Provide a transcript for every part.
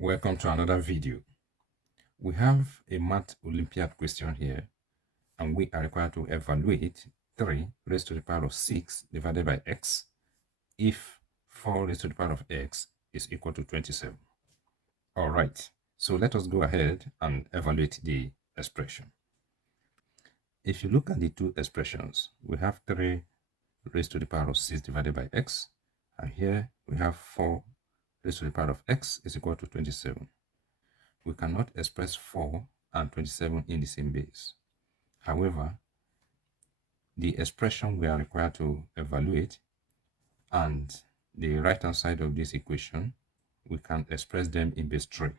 Welcome to another video. We have a math Olympiad question here, and we are required to evaluate 3 raised to the power of 6 divided by x if 4 raised to the power of x is equal to 27. All right, so let us go ahead and evaluate the expression. If you look at the two expressions, we have 3 raised to the power of 6 divided by x, and here we have 4 raised to the power of x is equal to 27. We cannot express 4 and 27 in the same base. However, the expression we are required to evaluate and the right hand side of this equation, we can express them in base 3.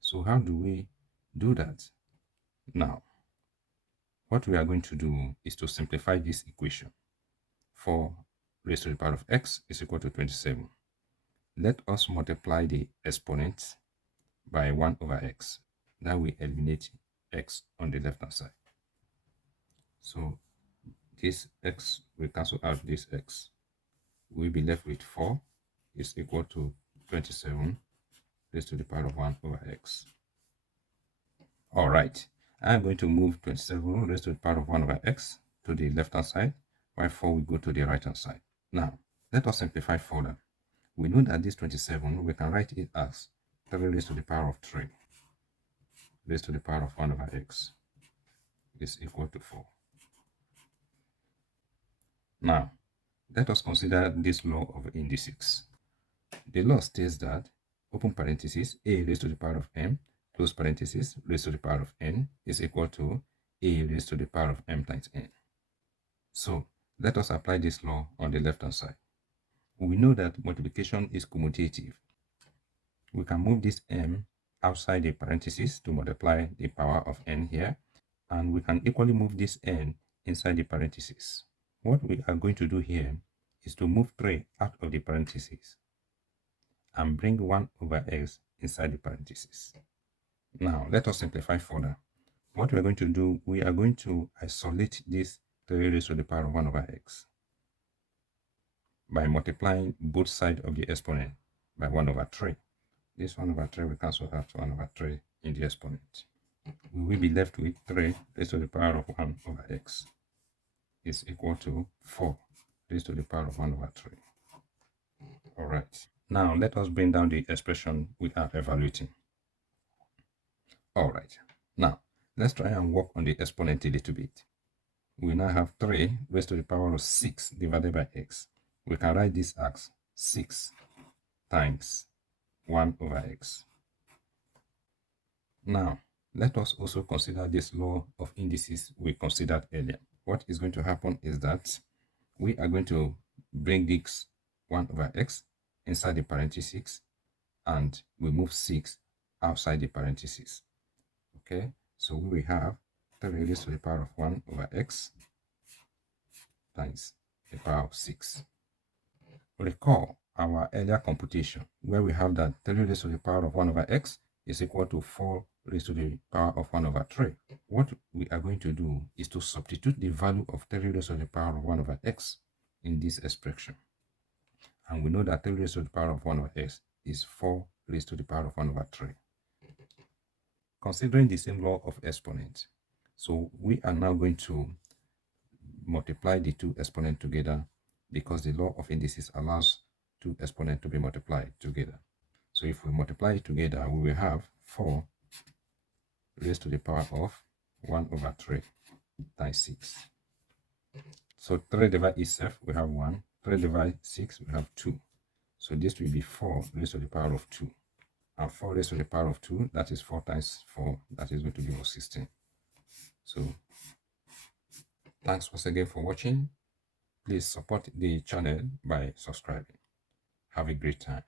So how do we do that? Now, what we are going to do is to simplify this equation. 4 raised to the power of x is equal to 27. Let us multiply the exponents by 1 over x. That will eliminate x on the left hand side. So this x will cancel out this x. We'll be left with 4 is equal to 27 raised to the power of 1 over x. All right, I'm going to move 27 raised to the power of 1 over x to the left hand side, while 4 will go to the right hand side. Now, let us simplify further. We know that this 27, we can write it as 3 raised to the power of 3 raised to the power of 1 over x is equal to 4. Now, let us consider this law of indices. The law states that, open parenthesis, a raised to the power of m, close parenthesis, raised to the power of n is equal to a raised to the power of m times n. So, let us apply this law on the left hand side. We know that multiplication is commutative. We can move this m outside the parenthesis to multiply the power of n here, and we can equally move this n inside the parenthesis. What we are going to do here is to move 3 out of the parenthesis and bring 1 over x inside the parenthesis. Now, let us simplify further. What we are going to do, we are going to isolate this 3 raised to the power of 1 over x by multiplying both sides of the exponent by 1 over 3. This 1 over 3 will cancel out 1 over 3 in the exponent. We will be left with 3 raised to the power of 1 over x is equal to 4 raised to the power of 1 over 3. All right. Now, let us bring down the expression we are evaluating. All right. Now, let's try and work on the exponent a little bit. We now have 3 raised to the power of 6 divided by x. We can write this as 6 times 1 over x. Now, let us also consider this law of indices we considered earlier. What is going to happen is that we are going to bring this 1 over x inside the parentheses, and we move 6 outside the parentheses. Okay, so we will have 3 raised to the power of 1 over x times the power of 6. Recall our earlier computation where we have that 3 raised to the power of 1 over x is equal to 4 raised to the power of 1 over 3. What we are going to do is to substitute the value of 3 raised to the power of 1 over x in this expression. And we know that 3 raised to the power of 1 over x is 4 raised to the power of 1 over 3. Considering the same law of exponents, so we are now going to multiply the two exponents together because the law of indices allows two exponents to be multiplied together. So if we multiply it together, we will have 4 raised to the power of 1 over 3 times 6. So 3 divided itself, we have 1. 3 divided 6, we have 2. So this will be 4 raised to the power of 2. And 4 raised to the power of 2, that is 4 times 4, that is going to give us 16. So thanks once again for watching. Please support the channel by subscribing. Have a great time.